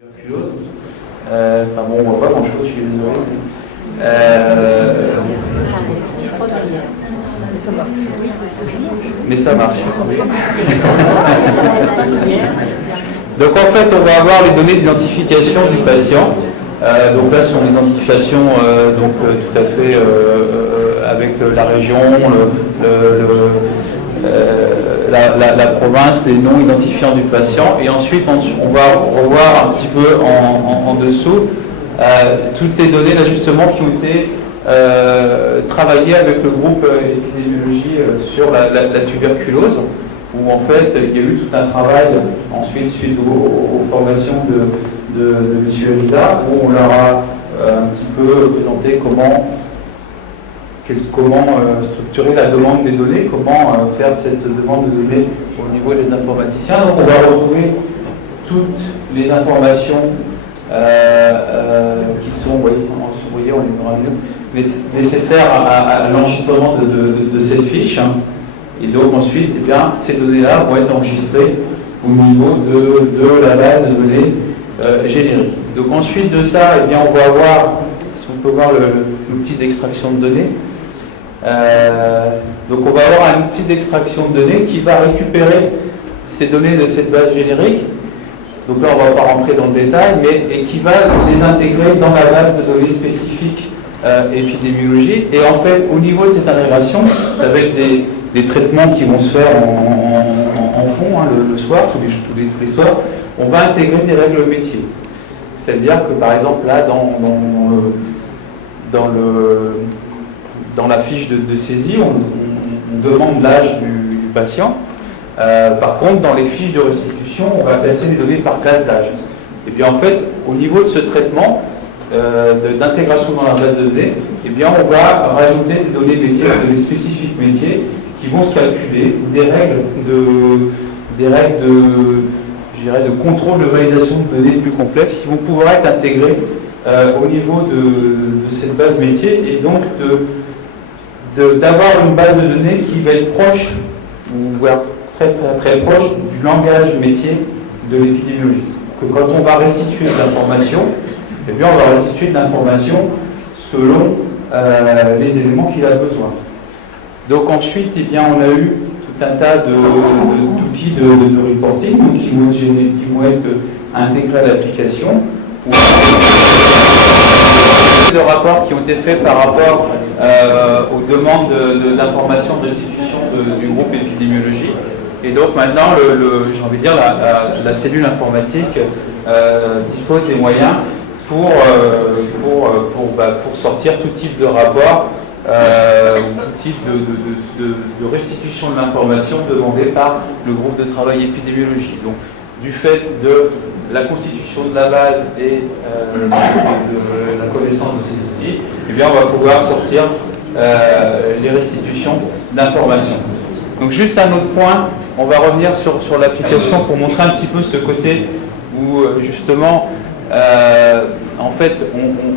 Tuberculose. Enfin bon, on voit pas grand chose, je suis désolé. Mais ça marche. Donc en fait, on va avoir les données d'identification du patient. Donc là, ce sont des identifications tout à fait avec la région, la province, les noms identifiants du patient. Et ensuite, on va revoir un petit peu en dessous toutes les données d'ajustement qui ont été travaillées avec le groupe épidémiologie sur la tuberculose, où en fait, il y a eu tout un travail ensuite suite aux formations de M. Rida, où on leur a un petit peu présenté comment structurer la demande des données, comment faire cette demande de données au niveau des informaticiens. Donc on va retrouver toutes les informations qui sont, vous voyez, on les aura mieux, nécessaires à l'enregistrement de cette fiche. Et donc ensuite, eh bien, ces données-là vont être enregistrées au niveau de la base de données générique. Donc ensuite de ça, eh bien, on va avoir, si on peut voir l'outil d'extraction de données. Donc on va avoir un outil d'extraction de données qui va récupérer ces données de cette base générique. Donc là, on ne va pas rentrer dans le détail, et qui va les intégrer dans la base de données spécifique épidémiologie. Et en fait, au niveau de cette intégration, ça va être des traitements qui vont se faire en fond, le soir, tous les soirs. On va intégrer des règles métiers. C'est-à-dire que, par exemple, là, dans la fiche de saisie, on demande l'âge du patient. Par contre, dans les fiches de restitution, on va classer les données par classe d'âge. Et bien, en fait, au niveau de ce traitement d'intégration dans la base de données, eh bien, on va rajouter des données métiers, des données spécifiques métiers, qui vont se calculer des règles de contrôle de validation de données plus complexes qui vont pouvoir être intégrées au niveau de cette base métier, et donc d'avoir une base de données qui va être proche, ou voire très très proche du langage métier de l'épidémiologiste. Que quand on va restituer de l'information, eh bien on va restituer de l'information selon les éléments qu'il a besoin. Donc ensuite, eh bien, on a eu tout un tas d'outils de reporting qui vont être intégrés à l'application. De rapports qui ont été faits par rapport aux demandes d'information de restitution du groupe épidémiologie. Et donc maintenant, j'ai envie de dire, la cellule informatique dispose des moyens pour sortir tout type de rapport, tout type de restitution de l'information demandée par le groupe de travail épidémiologie. Donc, du fait de la constitution de la base et de la connaissance de ces outils, eh bien, on va pouvoir sortir les restitutions d'informations. Donc, juste un autre point, on va revenir sur l'application pour montrer un petit peu ce côté où, justement, en fait,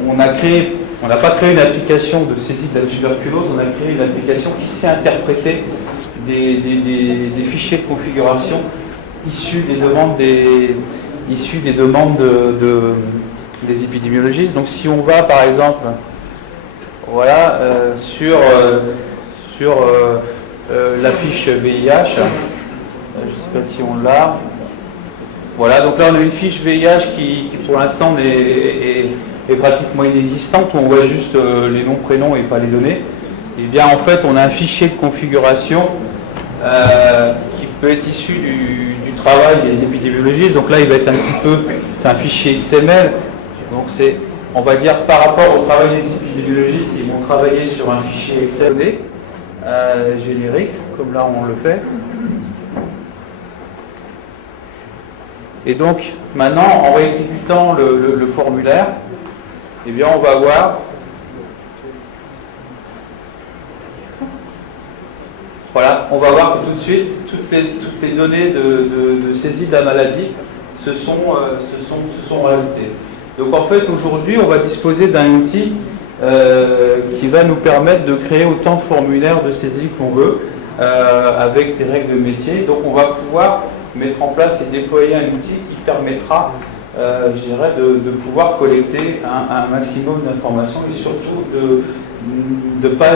on n'a pas créé une application de saisie de la tuberculose, on a créé une application qui sait interpréter des fichiers de configuration issus des demandes des épidémiologistes. Donc si on va par exemple sur la fiche VIH, je ne sais pas si on l'a. Voilà, donc là on a une fiche VIH qui pour l'instant est pratiquement inexistante, où on voit juste les noms, prénoms et pas les données. Et bien en fait on a un fichier de configuration qui peut être issu du travail des épidémiologistes. Donc là il va être un petit peu, c'est un fichier XML, donc c'est, on va dire, par rapport au travail des épidémiologistes, ils vont travailler sur un fichier XML générique, comme là on le fait. Et donc maintenant, en réexécutant le formulaire, eh bien on va voir, voilà, on va voir que tout de suite toutes les données de saisie de la maladie se sont rajoutées. Donc en fait aujourd'hui on va disposer d'un outil qui va nous permettre de créer autant de formulaires de saisie qu'on veut avec des règles de métier. Donc on va pouvoir mettre en place et déployer un outil qui permettra je dirais, de pouvoir collecter un maximum d'informations et surtout de ne pas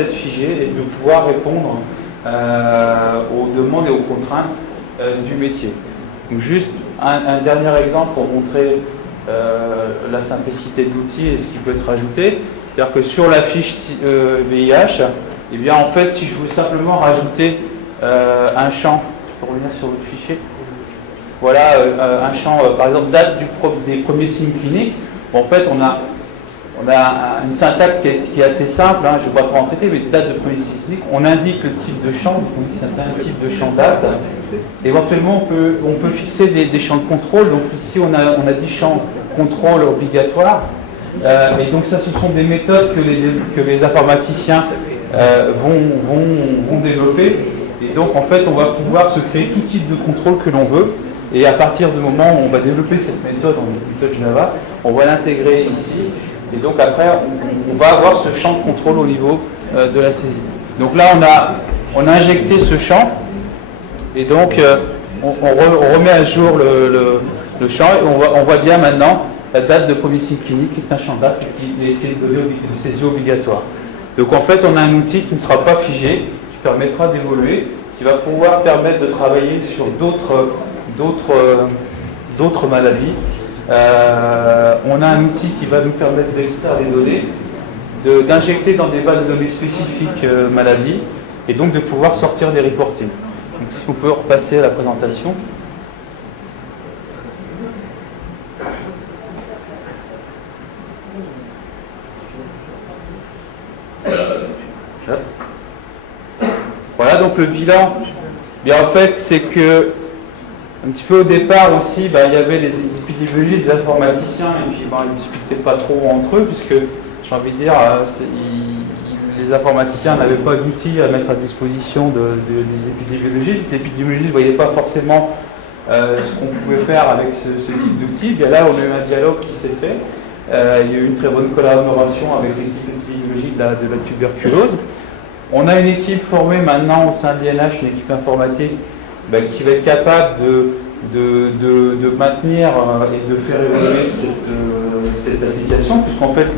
être figé et de pouvoir répondre aux demandes et aux contraintes du métier. Donc juste un dernier exemple pour montrer la simplicité de l'outil et ce qui peut être ajouté. C'est-à-dire que sur la fiche VIH, eh bien en fait, si je veux simplement rajouter un champ, je peux revenir sur votre fichier, voilà un champ, par exemple, date des premiers signes cliniques. Bon, en fait, on a une syntaxe qui est assez simple, hein, je ne vais pas trop en traiter, mais date de premiers signes cliniques, on indique le type de champ, donc on dit c'est un type de champ date. Éventuellement, on peut fixer des champs de contrôle. Donc ici, on a 10 champs de contrôle obligatoires. Et donc ça, ce sont des méthodes que les informaticiens vont développer. Et donc, en fait, on va pouvoir se créer tout type de contrôle que l'on veut. Et à partir du moment où on va développer cette méthode, en méthode Java, on va l'intégrer ici. Et donc après, on va avoir ce champ de contrôle au niveau de la saisie. Donc là, on a injecté ce champ. Et donc, on remet à jour le champ et on voit bien maintenant la date de premier signe clinique qui est un champ date qui est donné de saisie obligatoire. Donc en fait, on a un outil qui ne sera pas figé, qui permettra d'évoluer, qui va pouvoir permettre de travailler sur d'autres maladies. On a un outil qui va nous permettre d'extraire des données, d'injecter dans des bases de données spécifiques maladies et donc de pouvoir sortir des reportings. Donc si on peut repasser à la présentation. Voilà donc le bilan. Bien, en fait, c'est que un petit peu au départ aussi, il y avait les épidémiologistes, les informaticiens, et puis ils ne discutaient pas trop entre eux, puisque j'ai envie de dire, les informaticiens n'avaient pas d'outils à mettre à disposition des épidémiologistes. Les épidémiologistes ne voyaient pas forcément ce qu'on pouvait faire avec ce type d'outils. Bien là, on a eu un dialogue qui s'est fait. Il y a eu une très bonne collaboration avec l'équipe épidémiologique de la tuberculose. On a une équipe formée maintenant au sein de l'INH, une équipe informatique, qui va être capable de maintenir et de faire évoluer cette application, puisqu'en fait,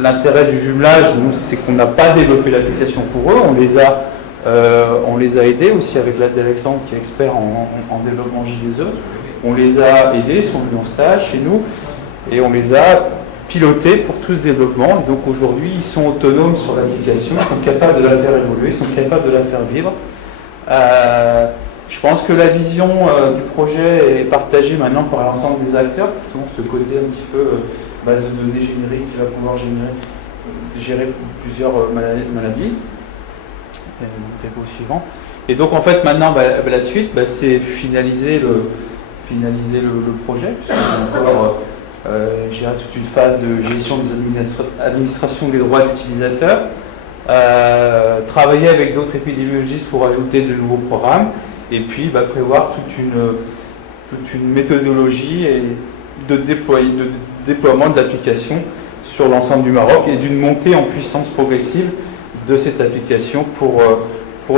l'intérêt du jumelage, c'est qu'on n'a pas développé l'application pour eux, on les a aidés aussi avec l'aide d'Alexandre qui est expert en développement JDE. On les a aidés, ils sont venus en stage chez nous et on les a pilotés pour tout ce développement. Et donc aujourd'hui, ils sont autonomes sur l'application, ils sont capables de la faire évoluer, ils sont capables de la faire vivre. Je pense que la vision du projet est partagée maintenant par l'ensemble des acteurs, justement ce côté un petit peu base de données générique qui va pouvoir gérer plusieurs maladies. Au suivant. Et donc en fait maintenant la suite c'est finaliser le projet, puisqu'on a encore toute une phase de gestion des administrations des droits d'utilisateurs, travailler avec d'autres épidémiologistes pour ajouter de nouveaux programmes, et puis prévoir toute une méthodologie et de déploiement de l'application sur l'ensemble du Maroc et d'une montée en puissance progressive de cette application pour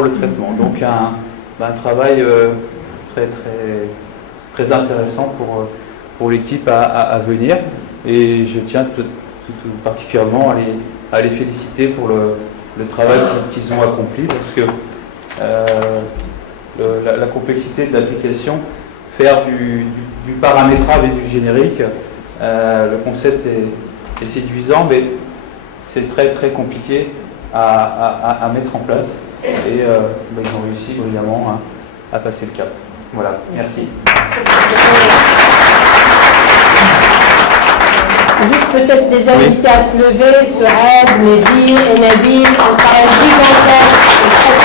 le traitement. Donc un travail très intéressant pour l'équipe à venir, et je tiens tout particulièrement à les féliciter pour le travail qu'ils ont accompli, parce que la complexité de l'application, faire du paramétrable et du générique, le concept est séduisant, mais c'est très compliqué à mettre en place, et ils ont réussi brillamment à passer le cap. Voilà, merci. Juste peut-être les invités à se lever, Souad, Mehdi et Nabil, un travail gigantesque et très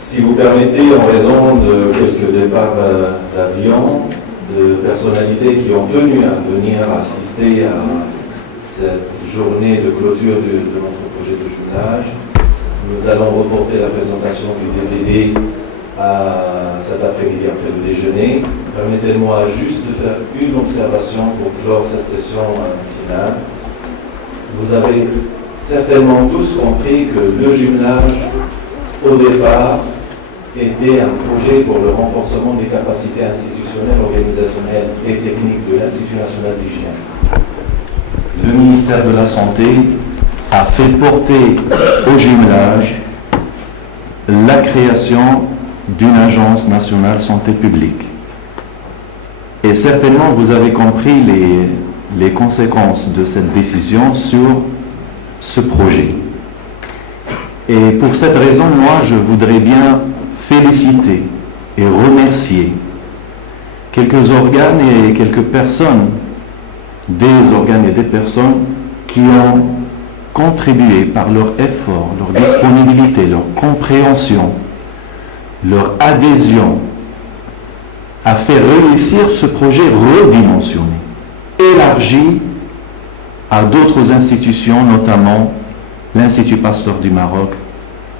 Si vous permettez, en raison de quelques départs d'avion, de personnalités qui ont tenu à venir assister à cette journée de clôture de notre projet de jumelage, nous allons reporter la présentation du DVD à cet après-midi après le déjeuner. Permettez-moi juste de faire une observation pour clore cette session matinale. Vous avez certainement tous compris que le jumelage au départ, était un projet pour le renforcement des capacités institutionnelles, organisationnelles et techniques de l'Institut national d'hygiène. Le ministère de la Santé a fait porter au jumelage la création d'une agence nationale santé publique. Et certainement, vous avez compris les conséquences de cette décision sur ce projet. Et pour cette raison, moi, je voudrais bien féliciter et remercier quelques organes et quelques personnes, des organes et des personnes qui ont contribué par leur effort, leur disponibilité, leur compréhension, leur adhésion à faire réussir ce projet redimensionné, élargi à d'autres institutions, notamment l'Institut Pasteur du Maroc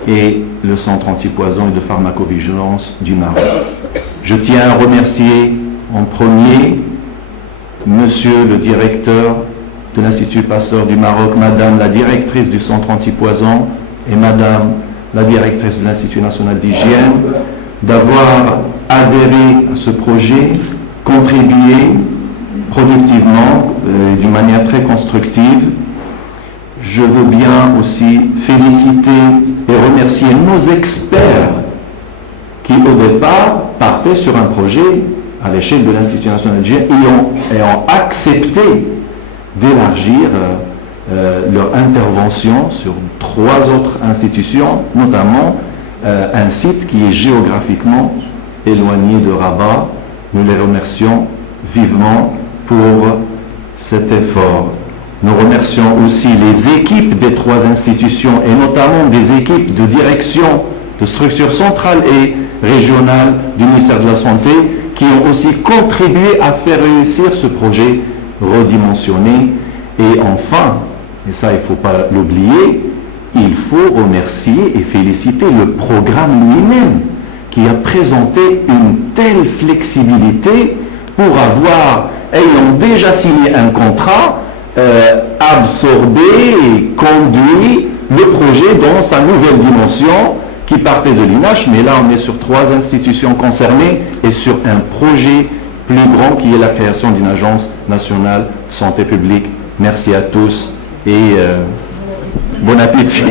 et le Centre antipoison et de pharmacovigilance du Maroc. Je tiens à remercier en premier Monsieur le directeur de l'Institut Pasteur du Maroc, Madame la directrice du Centre antipoison et Madame la directrice de l'Institut national d'hygiène, d'avoir adhéré à ce projet, contribué productivement, d'une manière très constructive. Je veux bien aussi féliciter et remercier nos experts qui, au départ, partaient sur un projet à l'échelle de l'Institut national d'hygiène et ont accepté d'élargir leur intervention sur 3 autres institutions, notamment un site qui est géographiquement éloigné de Rabat. Nous les remercions vivement pour cet effort. Nous remercions aussi les équipes des 3 institutions et notamment des équipes de direction de structures centrales et régionales du ministère de la Santé qui ont aussi contribué à faire réussir ce projet redimensionné. Et enfin, et ça il ne faut pas l'oublier, il faut remercier et féliciter le programme lui-même qui a présenté une telle flexibilité pour avoir, ayant déjà signé un contrat, absorbé et conduit le projet dans sa nouvelle dimension qui partait de l'INAH, mais là on est sur 3 institutions concernées et sur un projet plus grand qui est la création d'une agence nationale de santé publique. Merci à tous et bon appétit.